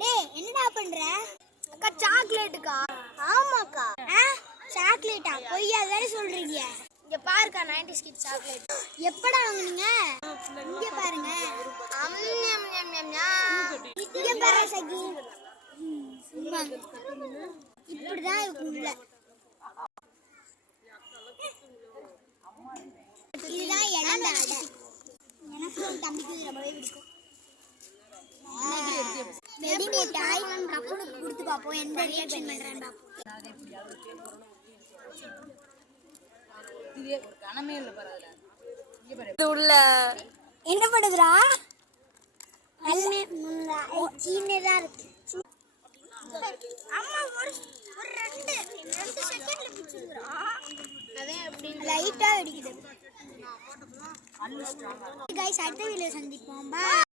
டேய் என்னடா பண்ற? அக்கா சாக்லேட்டுக்கா. ஆமாக்கா. சாக்லேட்டா? பொய்யா தானே சொல்றீங்க? இங்க பாருக்கா 90s கிட் சாக்லேட். எப்படா வாங்குனீங்க? இங்க பாருங்க. இங்க பாரு சகி. இப்படிதான் இருக்கும்ல. இதுதான் இழந்த அடை. எனக்கும் தம்பிக்கு ரொம்பவே பிடிக்கும். வெடி மிட்டாய் கப்புனுக்கு கொடுத்து பார்ப்போம் எந்த ரியாக்ஷன் பண்றேன்னு பார்ப்போம். என்ன பண்ணுதுடா? சின்னதா இருக்கு. அம்மா ஒரு 2 செகண்ட்ல பிடிச்சிருக்கா. அதே அப்படி லைட்டா வெடிக்குது. गाइस அடுத்த வீடியோல சந்திப்போம். பை.